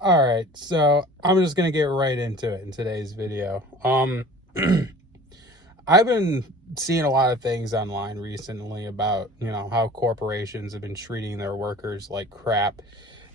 All right, so I'm just gonna get right into it in today's video. I've been seeing a lot of things online recently about, how corporations have been treating their workers like crap.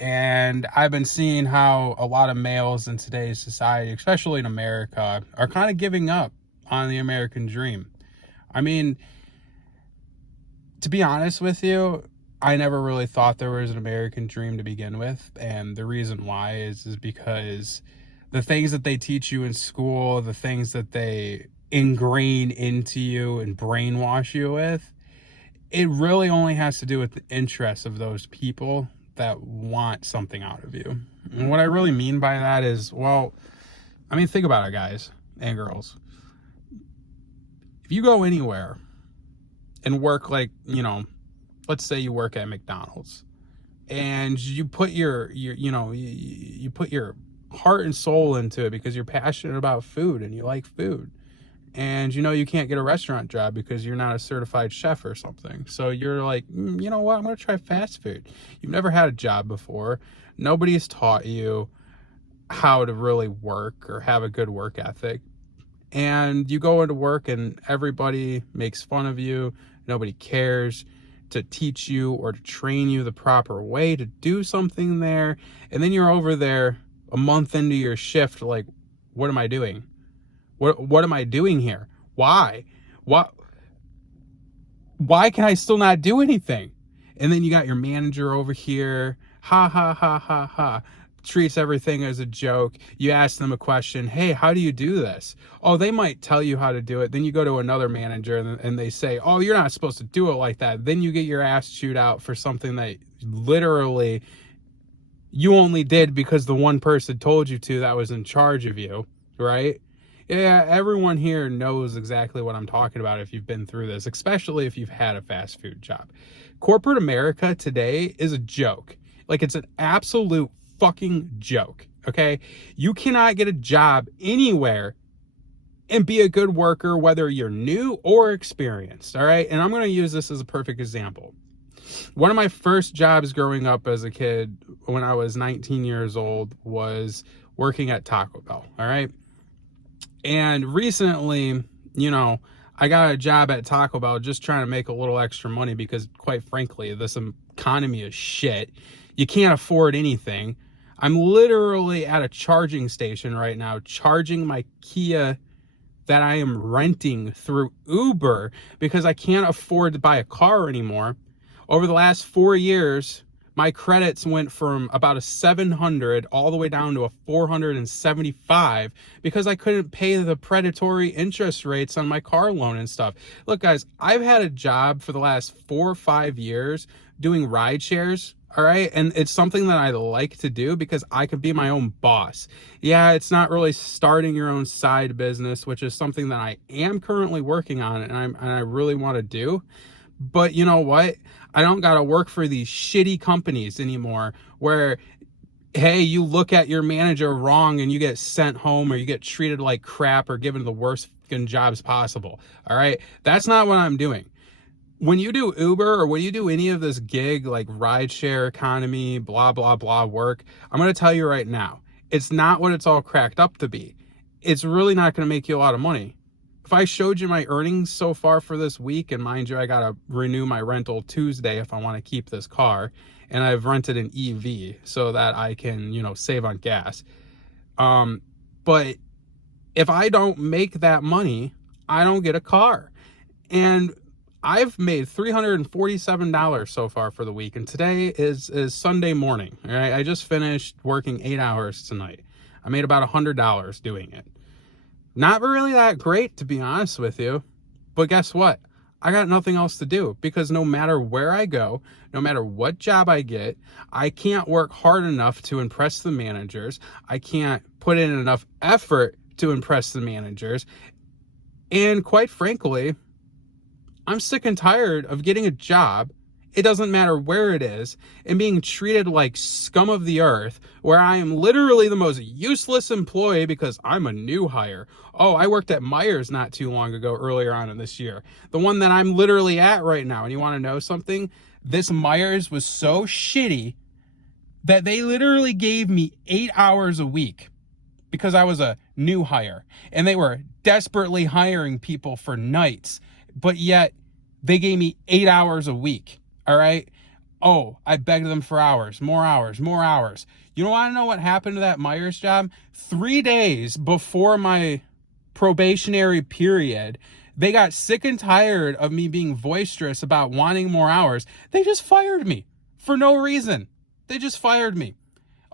And I've been seeing how a lot of males in today's society, especially in America, are kind of giving up on the American dream. I mean, to be honest with you, I never really thought there was an American dream to begin with. And the reason why is because the things that they teach you in school, the things that they ingrain into you and brainwash you with, it really only has to do with the interests of those people that want something out of you. And what I really mean by that is, well, I mean, think about it, guys and girls. If you go anywhere and work like, let's say you work at McDonald's and you put you put your heart and soul into it because you're passionate about food and you like food. And you can't get a restaurant job because you're not a certified chef or something. So you're like, you know what? I'm going to try fast food. You've never had a job before. Nobody's taught you how to really work or have a good work ethic. And you go into work and everybody makes fun of you. Nobody cares to teach you or to train you the proper way to do something there. And then you're over there a month into your shift like, what am I doing? What am I doing here? Why? What? Why can I still not do anything? And then you got your manager over here, ha ha ha ha ha, treats everything as a joke. You ask them a question, hey, how do you do this? Oh, they might tell you how to do it. Then you go to another manager and they say, oh, you're not supposed to do it like that. Then you get your ass chewed out for something that literally you only did because the one person told you to that was in charge of you, right? Yeah, everyone here knows exactly what I'm talking about if you've been through this, especially if you've had a fast food job. Corporate America today is a joke. Like, it's an absolute fucking joke, okay? You cannot get a job anywhere and be a good worker, whether you're new or experienced, all right? And I'm going to use this as a perfect example. One of my first jobs growing up as a kid when I was 19 years old was working at Taco Bell, all right? And recently, I got a job at Taco Bell just trying to make a little extra money because, quite frankly, this economy is shit. You can't afford anything. I'm literally at a charging station right now, charging my Kia that I am renting through Uber because I can't afford to buy a car anymore. Over the last 4 years, my credits went from about a 700 all the way down to a 475 because I couldn't pay the predatory interest rates on my car loan and stuff. Look, guys, I've had a job for the last 4 or 5 years doing ride shares. All right. And it's something that I like to do because I could be my own boss. Yeah, it's not really starting your own side business, which is something that I am currently working on and I really want to do. But you know what? I don't got to work for these shitty companies anymore where, hey, you look at your manager wrong and you get sent home or you get treated like crap or given the worst fucking jobs possible. All right. That's not what I'm doing. When you do Uber or when you do any of this gig like rideshare economy, blah, blah, blah work, I'm going to tell you right now, it's not what it's all cracked up to be. It's really not going to make you a lot of money. If I showed you my earnings so far for this week, and mind you, I got to renew my rental Tuesday if I want to keep this car, and I've rented an EV so that I can, save on gas. But if I don't make that money, I don't get a car. And I've made $347 so far for the week, and today is Sunday morning. All right, I just finished working 8 hours tonight. I made about $100 doing it. Not really that great, to be honest with you. But guess what? I got nothing else to do because no matter where I go, no matter what job I get, I can't work hard enough to impress the managers. I can't put in enough effort to impress the managers. And quite frankly, I'm sick and tired of getting a job, it doesn't matter where it is, and being treated like scum of the earth, where I am literally the most useless employee because I'm a new hire. Oh, I worked at Myers not too long ago, earlier on in this year. The one that I'm literally at right now. And you want to know something? This Myers was so shitty that they literally gave me 8 hours a week because I was a new hire and they were desperately hiring people for nights, but yet they gave me 8 hours a week. All right. Oh, I begged them for hours, more hours, more hours. You don't want to know what happened to that Myers job? 3 days before my probationary period, they got sick and tired of me being boisterous about wanting more hours. They just fired me for no reason. They just fired me.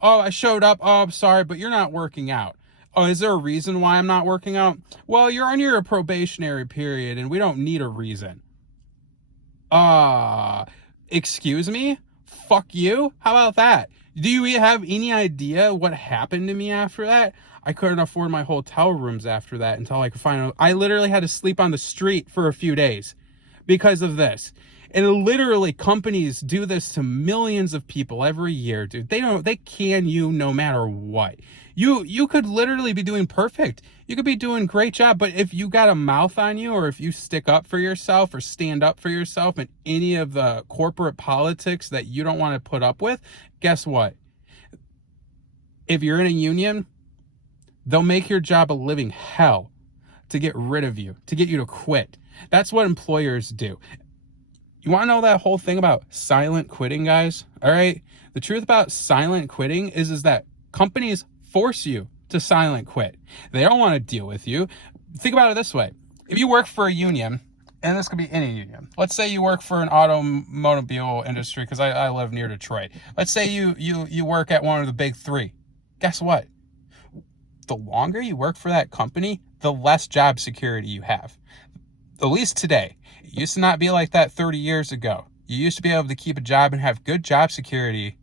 Oh, I showed up. Oh, I'm sorry, but you're not working out. Oh, is there a reason why I'm not working out? Well, you're on your probationary period and we don't need a reason. Excuse me? Fuck you? How about that? Do you have any idea what happened to me after that? I couldn't afford my hotel rooms after that until I could find. I literally had to sleep on the street for a few days because of this. And literally companies do this to millions of people every year, dude. They can you no matter what. You could literally be doing perfect. You could be doing a great job, but if you got a mouth on you, or if you stick up for yourself or stand up for yourself in any of the corporate politics that you don't want to put up with, guess what? If you're in a union, they'll make your job a living hell to get rid of you, to get you to quit. That's what employers do. You want to know that whole thing about silent quitting, guys? All right. The truth about silent quitting is that companies force you to silent quit. They don't want to deal with you. Think about it this way. If you work for a union, and this could be any union. Let's say you work for an automobile industry, because I live near Detroit. Let's say you work at one of the big three. Guess what? The longer you work for that company, the less job security you have. At least today. It used to not be like that 30 years ago. You used to be able to keep a job and have good job security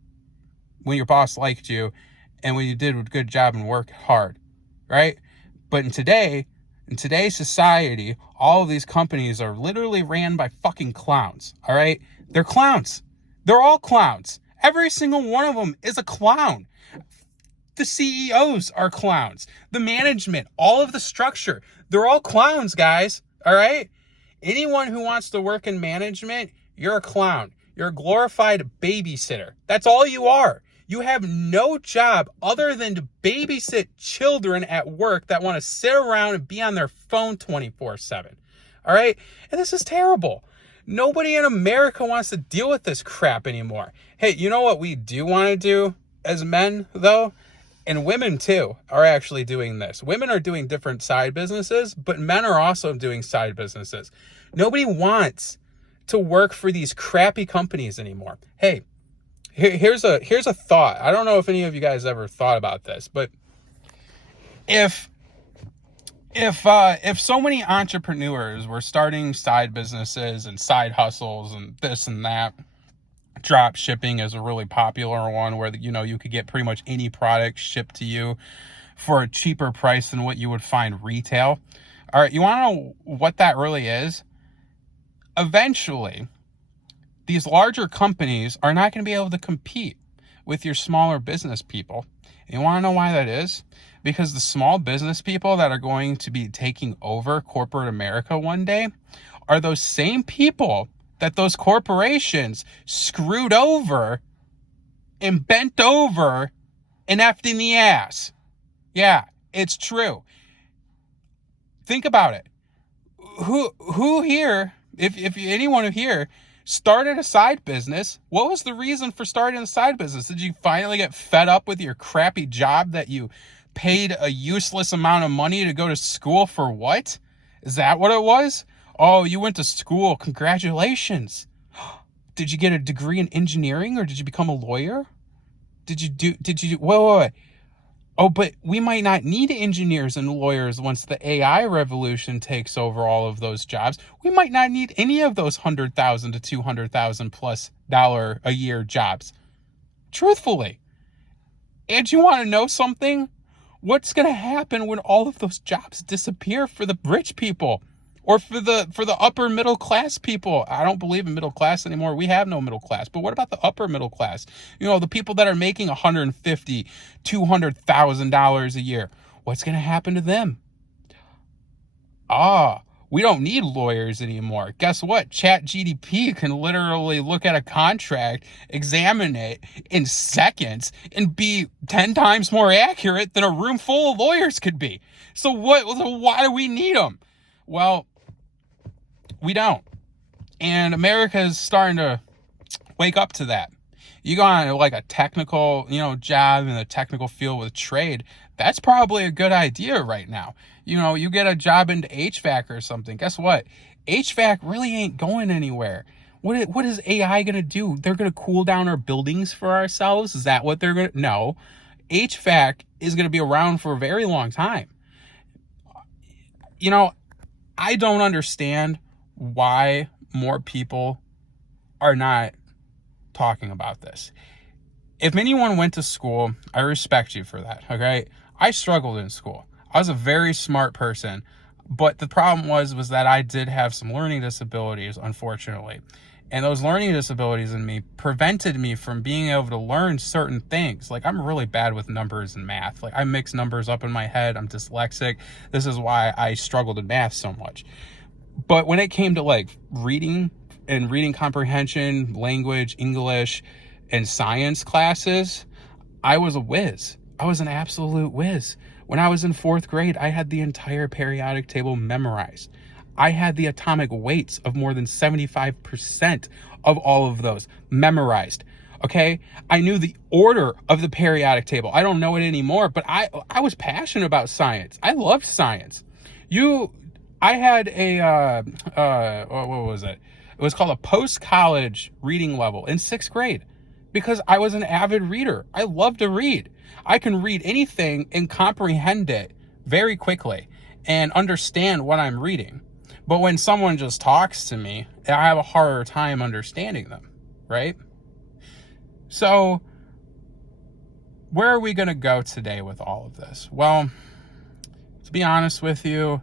when your boss liked you and when you did a good job and worked hard, right? But in today's society, all of these companies are literally ran by fucking clowns, all right? They're clowns. They're all clowns. Every single one of them is a clown. The CEOs are clowns. The management, all of the structure, they're all clowns, guys, all right? Anyone who wants to work in management, you're a clown. You're a glorified babysitter. That's all you are. You have no job other than to babysit children at work that want to sit around and be on their phone 24/7. All right? And this is terrible. Nobody in America wants to deal with this crap anymore. Hey, you know what we do want to do as men, though? And women, too, are actually doing this. Women are doing different side businesses, but men are also doing side businesses. Nobody wants to work for these crappy companies anymore. Hey, here's a thought. I don't know if any of you guys ever thought about this, but if so many entrepreneurs were starting side businesses and side hustles and this and that, drop shipping is a really popular one where, you know, you could get pretty much any product shipped to you for a cheaper price than what you would find retail. All right, you want to know what that really is? Eventually, these larger companies are not going to be able to compete with your smaller business people. And you want to know why that is? Because the small business people that are going to be taking over corporate America one day are those same people that those corporations screwed over and bent over and effed in the ass. Yeah, it's true. Think about it. Who here, if anyone here started a side business, what was the reason for starting a side business? Did you finally get fed up with your crappy job that you paid a useless amount of money to go to school for? What? Is that what it was? Oh, you went to school. Congratulations. Did you get a degree in engineering or did you become a lawyer? Wait. Oh, but we might not need engineers and lawyers once the AI revolution takes over all of those jobs. We might not need any of those $100,000 to $200,000 plus a year jobs. Truthfully. And you want to know something? What's going to happen when all of those jobs disappear for the rich people? Or for the upper middle class people? I don't believe in middle class anymore. We have no middle class. But what about the upper middle class? You know, the people that are making $150,000, $200,000 a year. What's going to happen to them? We don't need lawyers anymore. Guess what? ChatGPT can literally look at a contract, examine it in seconds, and be 10 times more accurate than a room full of lawyers could be. So why do we need them? Well, we don't. And America is starting to wake up to that. You go on like a technical, job in the technical field with trade, that's probably a good idea right now. You get a job into HVAC or something. Guess what? HVAC really ain't going anywhere. What is AI going to do? They're going to cool down our buildings for ourselves? Is that what they're going to? No. HVAC is going to be around for a very long time. I don't understand why more people are not talking about this. If anyone went to school, I respect you for that, okay? I struggled in school. I was a very smart person, but the problem was that I did have some learning disabilities, unfortunately. And those learning disabilities in me prevented me from being able to learn certain things. Like, I'm really bad with numbers and math. Like, I mix numbers up in my head. I'm dyslexic. This is why I struggled in math so much. But when it came to like reading and reading comprehension, language, English, and science classes, I was a whiz. I was an absolute whiz. When I was in 4th grade, I had the entire periodic table memorized. I had the atomic weights of more than 75% of all of those memorized. Okay? I knew the order of the periodic table. I don't know it anymore, but I was passionate about science. I loved science. I had what was it? It was called a post-college reading level in 6th grade because I was an avid reader. I love to read. I can read anything and comprehend it very quickly and understand what I'm reading. But when someone just talks to me, I have a harder time understanding them, right? So where are we going to go today with all of this? Well, to be honest with you,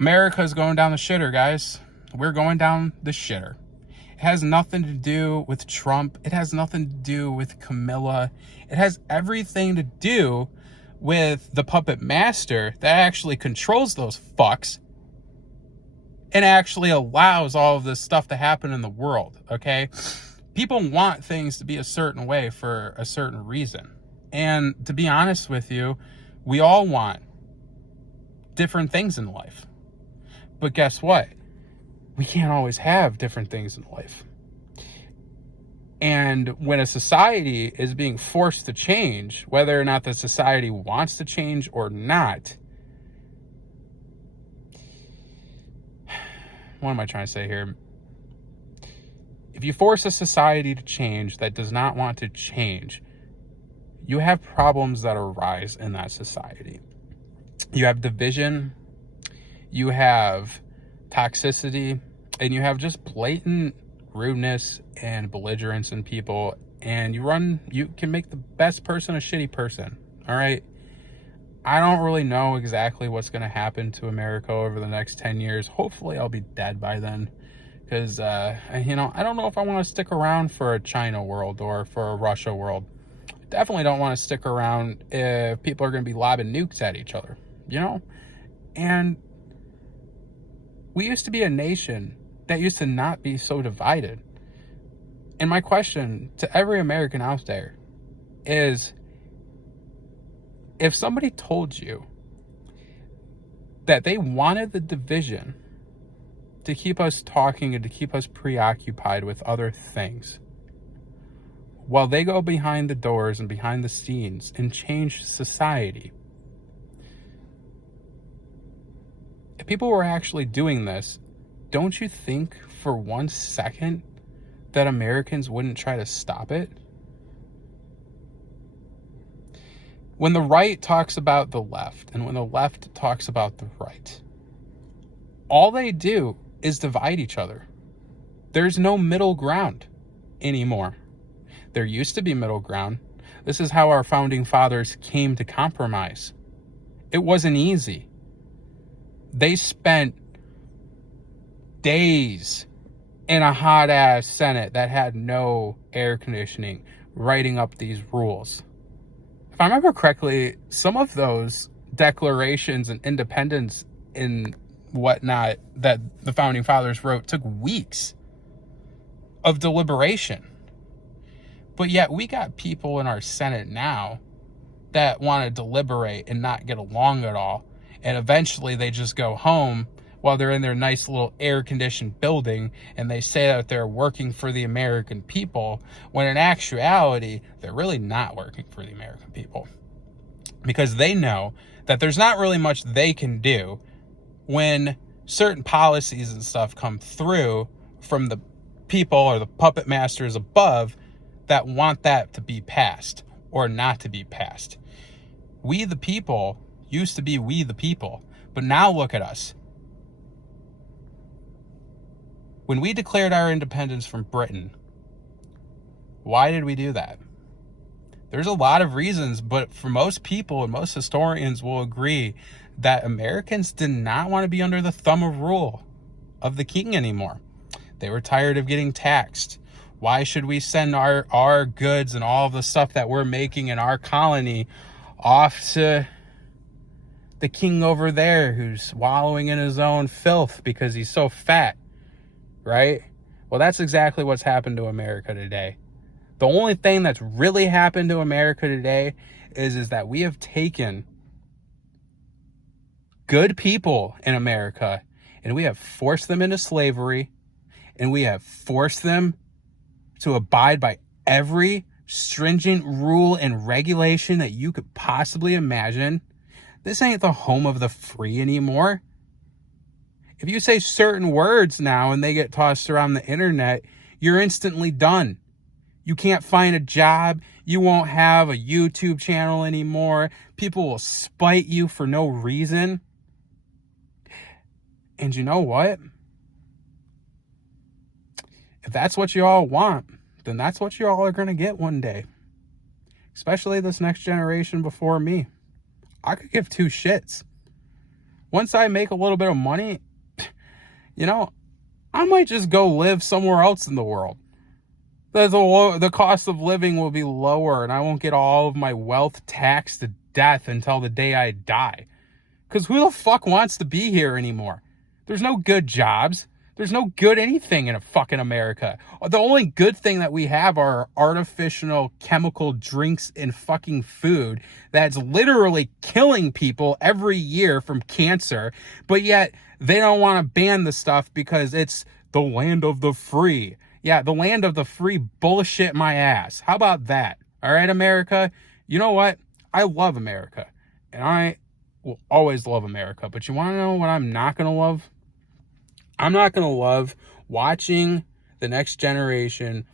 America's going down the shitter, guys. We're going down the shitter. It has nothing to do with Trump. It has nothing to do with Camilla. It has everything to do with the puppet master that actually controls those fucks and actually allows all of this stuff to happen in the world, okay? People want things to be a certain way for a certain reason. And to be honest with you, we all want different things in life. But guess what? We can't always have different things in life. And when a society is being forced to change, whether or not the society wants to change or not, what am I trying to say here? If you force a society to change that does not want to change, you have problems that arise in that society. You have division, you have toxicity, and you have just blatant rudeness and belligerence in people, and you can make the best person a shitty person. All right. I don't really know exactly what's going to happen to America over the next 10 years. Hopefully I'll be dead by then, because I don't know if I want to stick around for a China world or for a Russia world. Definitely don't want to stick around if people are going to be lobbing nukes at each other, and we used to be a nation that used to not be so divided. And my question to every American out there is, if somebody told you that they wanted the division to keep us talking and to keep us preoccupied with other things, while they go behind the doors and behind the scenes and change society, if people were actually doing this, don't you think for 1 second that Americans wouldn't try to stop it? When the right talks about the left and when the left talks about the right, all they do is divide each other. There's no middle ground anymore. There used to be middle ground. This is how our founding fathers came to compromise. It wasn't easy. They spent days in a hot ass Senate that had no air conditioning writing up these rules. If I remember correctly, some of those declarations and independence in whatnot that the founding fathers wrote took weeks of deliberation. But yet we got people in our Senate now that want to deliberate and not get along at all. And eventually they just go home while they're in their nice little air-conditioned building and they say that they're working for the American people, when in actuality, they're really not working for the American people. Because they know that there's not really much they can do when certain policies and stuff come through from the people or the puppet masters above that want that to be passed or not to be passed. We the people used to be we the people, but now look at us. When we declared our independence from Britain, why did we do that? There's a lot of reasons, but for most people and most historians will agree that Americans did not want to be under the thumb of rule of the king anymore. They were tired of getting taxed. Why should we send our goods and all of the stuff that we're making in our colony off to the king over there who's wallowing in his own filth because he's so fat, right? Well, that's exactly what's happened to America today. The only thing that's really happened to America today is that we have taken good people in America and we have forced them into slavery, and we have forced them to abide by every stringent rule and regulation that you could possibly imagine. This ain't the home of the free anymore. If you say certain words now and they get tossed around the internet, you're instantly done. You can't find a job. You won't have a YouTube channel anymore. People will spite you for no reason. And you know what? If that's what you all want, then that's what you all are going to get one day. Especially this next generation before me. I could give two shits. Once I make a little bit of money, I might just go live somewhere else in the world. The cost of living will be lower and I won't get all of my wealth taxed to death until the day I die. Because who the fuck wants to be here anymore? There's no good jobs. There's no good anything in a fucking America. The only good thing that we have are artificial chemical drinks and fucking food that's literally killing people every year from cancer. But yet they don't want to ban the stuff because it's the land of the free. Yeah, the land of the free bullshit my ass. How about that? All right, America? You know what? I love America. And I will always love America. But you want to know what I'm not going to love? I'm not going to love watching the next generation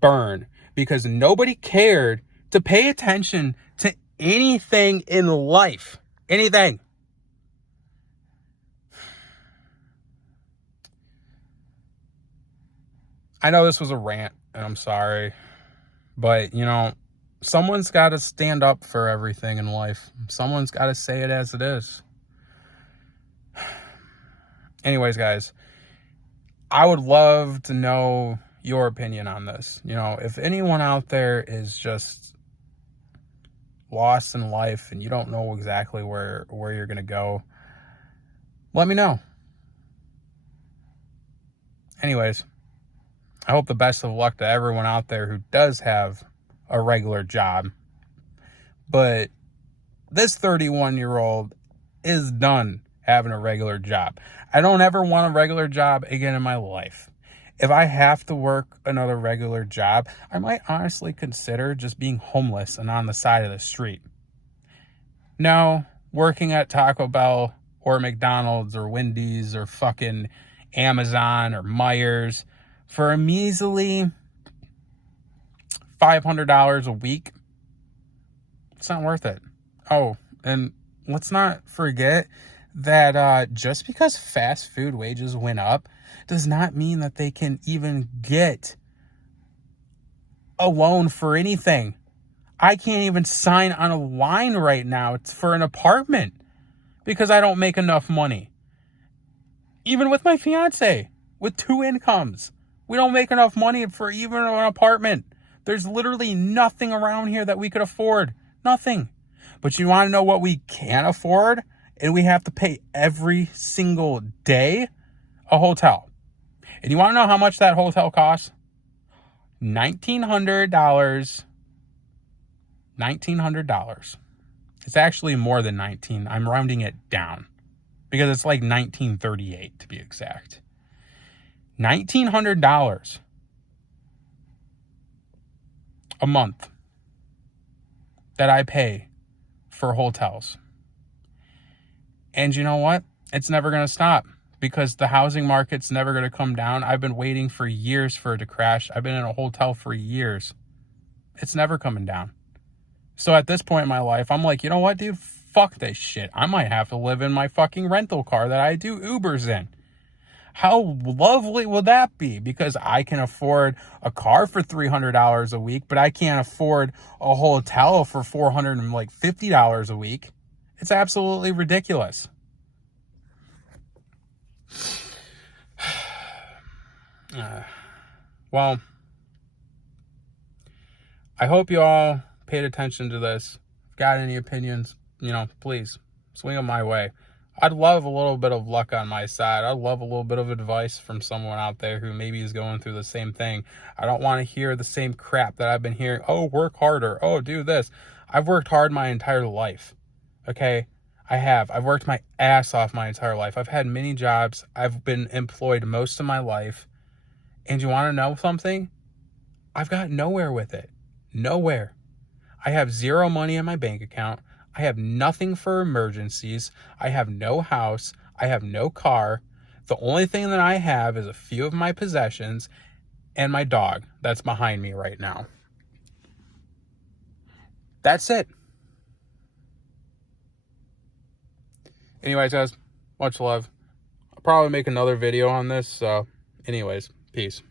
burn because nobody cared to pay attention to anything in life. Anything. I know this was a rant, and I'm sorry. But, someone's got to stand up for everything in life. Someone's got to say it as it is. Anyways, guys, I would love to know your opinion on this. If anyone out there is just lost in life and you don't know exactly where you're going to go, let me know. Anyways, I hope the best of luck to everyone out there who does have a regular job. But this 31-year-old is done having a regular job. I don't ever want a regular job again in my life. If I have to work another regular job, I might honestly consider just being homeless and on the side of the street. No, working at Taco Bell or McDonald's or Wendy's or fucking Amazon or Myers for a measly $500 a week, it's not worth it. Oh, and let's not forget that just because fast food wages went up does not mean that they can even get a loan for anything. I can't even sign on a line right now for an apartment because I don't make enough money. Even with my fiance, with 2 incomes, we don't make enough money for even an apartment. There's literally nothing around here that we could afford. Nothing. But you want to know what we can afford? and we have to pay every single day a hotel. And you want to know how much that hotel costs? $1,900. $1,900. It's actually more than 19. I'm rounding it down because it's like 1938 to be exact. $1,900 a month that I pay for hotels. And you know what? It's never going to stop because the housing market's never going to come down. I've been waiting for years for it to crash. I've been in a hotel for years. It's never coming down. So at this point in my life, I'm like, you know what, dude? Fuck this shit. I might have to live in my fucking rental car that I do Ubers in. How lovely would that be? Because I can afford a car for $300 a week, but I can't afford a hotel for $450 a week. It's absolutely ridiculous. Well, I hope you all paid attention to this. If got any opinions, please swing them my way. I'd love a little bit of luck on my side. I'd love a little bit of advice from someone out there who maybe is going through the same thing. I don't want to hear the same crap that I've been hearing. Oh, work harder. Oh, do this. I've worked hard my entire life. Okay? I have. I've worked my ass off my entire life. I've had many jobs. I've been employed most of my life. And you want to know something? I've got nowhere with it. Nowhere. I have zero money in my bank account. I have nothing for emergencies. I have no house. I have no car. The only thing that I have is a few of my possessions and my dog that's behind me right now. That's it. Anyways, guys, much love. I'll probably make another video on this. So, anyways, peace.